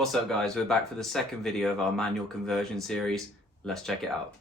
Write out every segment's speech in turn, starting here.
What's up guys, we're back for the second video of our manual conversion series. Let's check it out.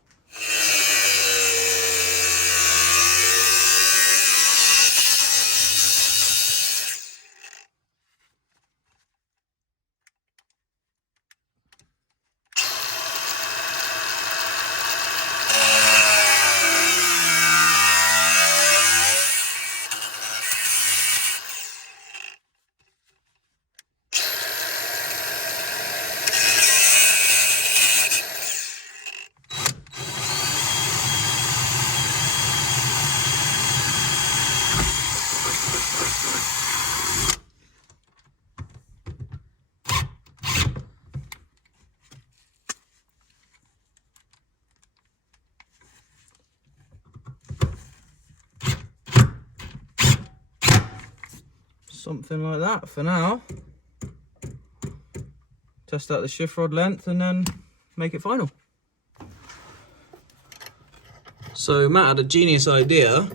Something like that for now. Test out the shift rod length and then make it final. So Matt had a genius idea.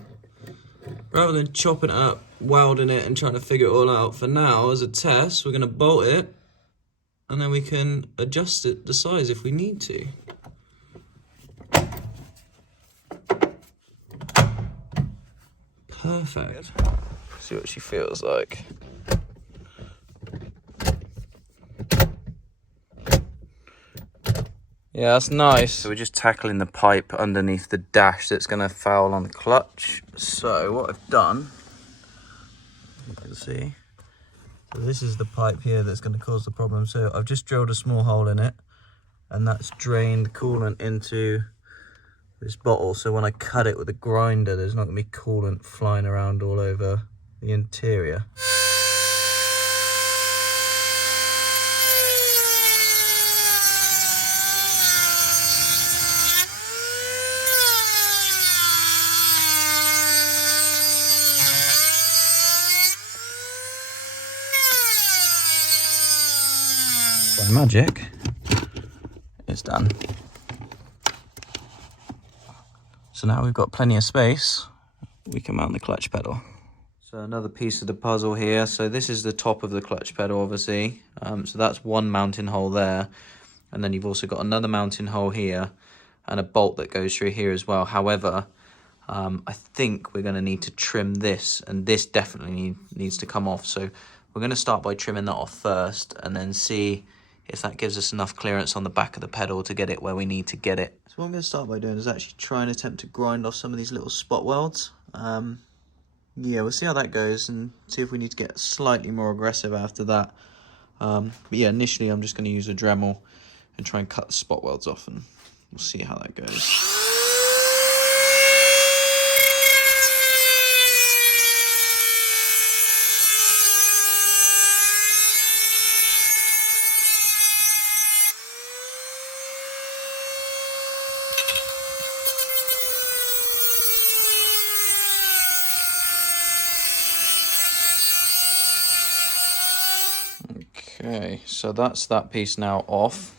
Rather than chopping it up, welding it and trying to figure it all out, for now as a test we're going to bolt it and then we can adjust it the size if we need to. Perfect. See what she feels like. Yeah, that's nice. So we're just tackling the pipe underneath the dash that's going to foul on the clutch. So what I've done, you can see, so this is the pipe here that's going to cause the problem. So I've just drilled a small hole in it and that's drained coolant into this bottle. So when I cut it with a grinder, there's not going to be coolant flying around all over the interior. By magic, it's done. So now we've got plenty of space, we can mount the clutch pedal. So another piece of the puzzle here. So this is the top of the clutch pedal, obviously. So that's one mounting hole there. And then you've also got another mounting hole here and a bolt that goes through here as well. However, I think we're going to need to trim this, and this definitely needs to come off. So we're going to start by trimming that off first and then see if that gives us enough clearance on the back of the pedal to get it where we need to get it. So what I'm going to start by doing is actually try and attempt to grind off some of these little spot welds. Yeah, we'll see how that goes and see if we need to get slightly more aggressive after that. But yeah, initially I'm just going to use a Dremel and try and cut the spot welds off, and we'll see how that goes. Okay, so that's that piece now off.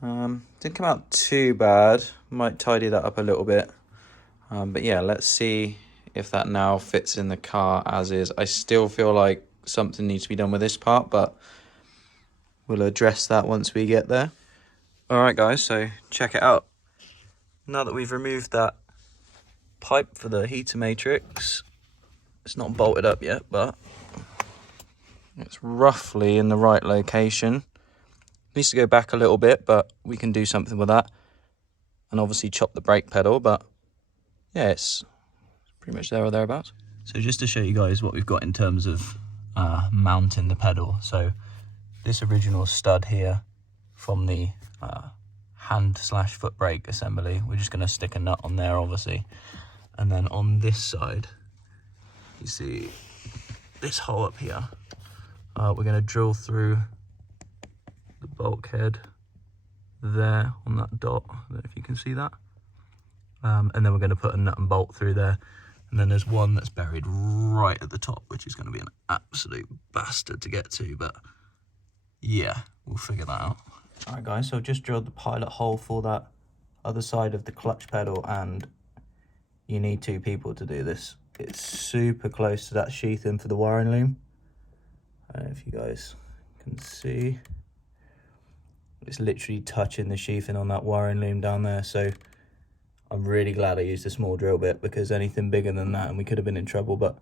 Didn't come out too bad. Might tidy that up a little bit. But yeah, let's see if that now fits in the car as is. I still feel like something needs to be done with this part, but we'll address that once we get there. Alright guys, so check it out. Now that we've removed that pipe for the heater matrix, it's not bolted up yet, but it's roughly in the right location. Needs to go back a little bit, but we can do something with that. And obviously chop the brake pedal, but yeah, it's pretty much there or thereabouts. So just to show you guys what we've got in terms of mounting the pedal. So this original stud here from the hand/foot brake assembly, we're just going to stick a nut on there, obviously. And then on this side, you see this hole up here. We're going to drill through the bulkhead there on that dot. I don't know if you can see that. And then we're going to put a nut and bolt through there. And then there's one that's buried right at the top, which is going to be an absolute bastard to get to. But yeah, we'll figure that out. All right, guys, so I've just drilled the pilot hole for that other side of the clutch pedal, and you need two people to do this. It's super close to that sheathing for the wiring loom. I don't know if you guys can see. It's literally touching the sheathing on that wiring loom down there. So I'm really glad I used a small drill bit, because anything bigger than that and we could have been in trouble. But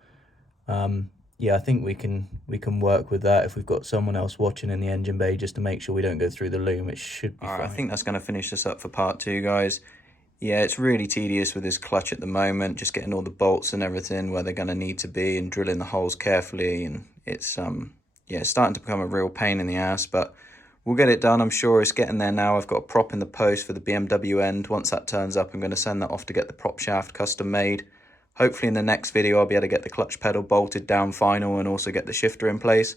yeah, I think we can work with that if we've got someone else watching in the engine bay, just to make sure we don't go through the loom. It should be fine. I think that's going to finish this up for part 2, guys. Yeah, it's really tedious with this clutch at the moment, just getting all the bolts and everything where they're going to need to be and drilling the holes carefully, and it's yeah, it's starting to become a real pain in the ass, but we'll get it done. I'm sure it's getting there now. I've got a prop in the post for the BMW end. Once that turns up, I'm going to send that off to get the prop shaft custom made. Hopefully in the next video I'll be able to get the clutch pedal bolted down final and also get the shifter in place.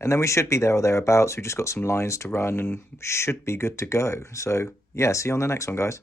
And then we should be there or thereabouts. We've just got some lines to run and should be good to go. So yeah, see you on the next one, guys.